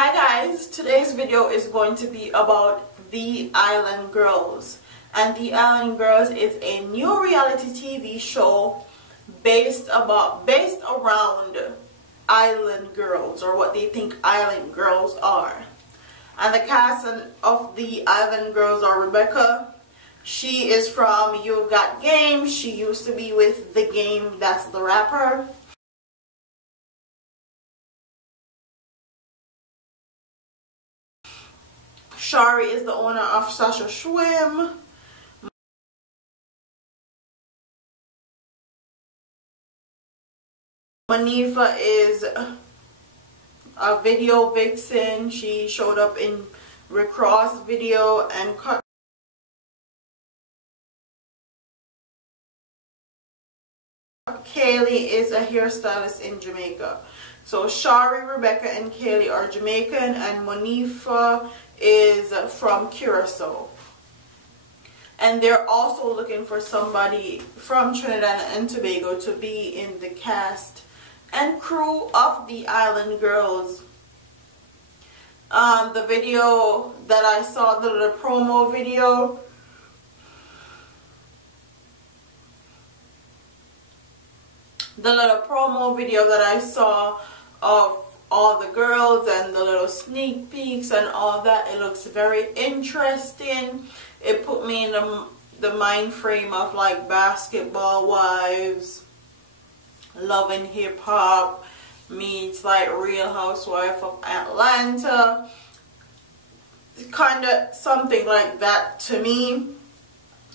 Hi guys, today's video is going to be about The Island Girls. And The Island Girls is a new reality TV show based around island girls, or what they think island girls are. And the cast of The Island Girls are Rebecca. She is from You Got Game. She used to be with The Game, that's the rapper. Shari is the owner of Sasha Schwim. Manifa is a video vixen. She showed up in Rick Ross video and Kaylee is a hairstylist in Jamaica. So Shari, Rebecca, and Kaylee are Jamaican, and Manifa is from Curacao. And they're also looking for somebody from Trinidad and Tobago to be in the cast and crew of The Island Girls. The video that I saw, the promo video, the little promo video that I saw of all the girls and the little sneak peeks and all that, it looks very interesting. It put me in the mind frame of like Basketball Wives, Love and Hip Hop meets like Real Housewife of Atlanta, kind of something like that to me.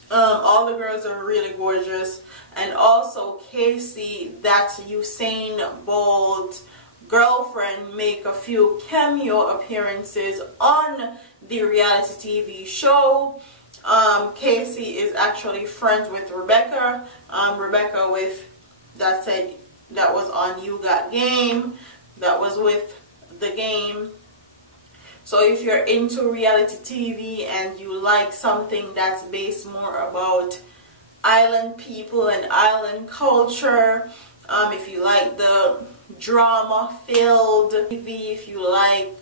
All the girls are really gorgeous, and also Casey, that's Usain Bolt's girlfriend, make a few cameo appearances on the reality TV show. Casey is actually friends with Rebecca. Rebecca that was on You Got Game, that was with The Game. So if you're into reality TV and you like something that's based more about island people and island culture, if you like the drama filled TV, if you like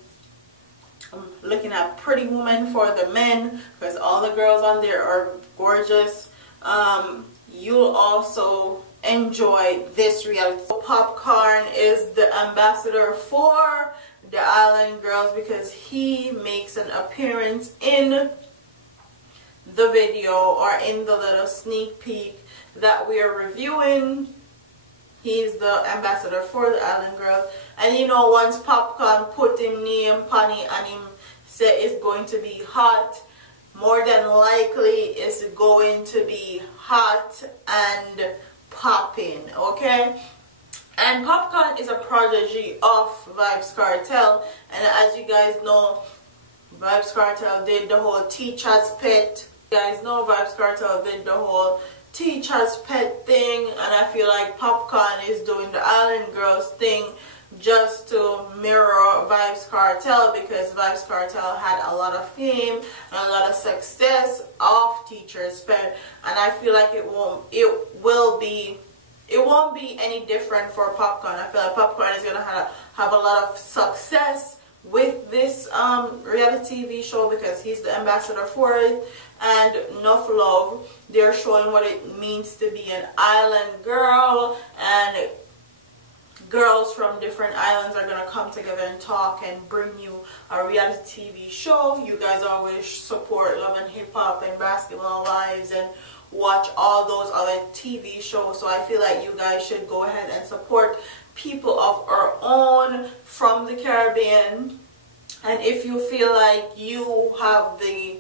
looking at pretty women for the men, because all the girls on there are gorgeous, you'll also enjoy this reality. Popcorn is the ambassador for The Island Girls because he makes an appearance in the video, or in the little sneak peek that we are reviewing. He's the ambassador for The Island Girls. And you know, once Popcorn put him name Pani and him say it's going to be hot, more than likely it's going to be hot and popping, okay? And Popcorn is a prodigy of Vybz Kartel, and as you guys know, Vybz Kartel did the whole Teacher's Pet. You guys know Vybz Kartel did the whole Teacher's Pet thing, and I feel like Popcorn is doing the Island Girls thing just to mirror Vybz Kartel, because Vybz Kartel had a lot of fame and a lot of success off Teacher's Pet, and I feel like it won't be any different for Popcorn. I feel like Popcorn is gonna have a lot of success with this reality TV show because he's the ambassador for it. And enough love, they're showing what it means to be an island girl, and girls from different islands are gonna come together and talk and bring you a reality TV show. You guys always support Love and Hip Hop and Basketball Wives and watch all those other TV shows, so I feel like you guys should go ahead and support people of our own from the Caribbean. And if you feel like you have the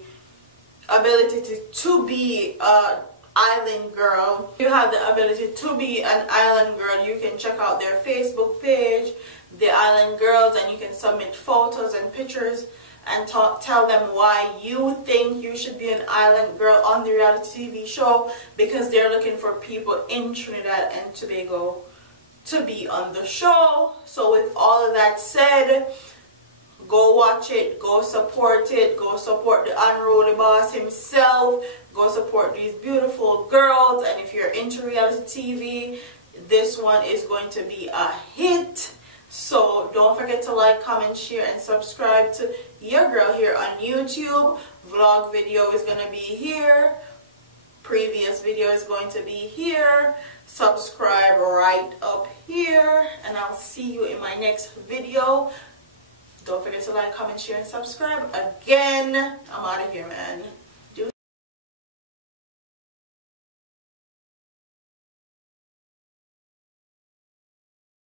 ability to be an island girl, you have the ability to be an island girl, you can check out their Facebook page, The Island Girls, and you can submit photos and pictures and tell them why you think you should be an island girl on the reality TV show, because they're looking for people in Trinidad and Tobago to be on the show. So with all of that said, go watch it, go support it, go support the unruly boss himself, go support these beautiful girls. And if you're into reality TV, this one is going to be a hit. So don't forget to like, comment, share, and subscribe to your girl here on YouTube. Vlog video is going to be here. Previous video is going to be here. Subscribe right up here. And I'll see you in my next video. Don't forget to like, comment, share, and subscribe. Again, I'm out of here, man.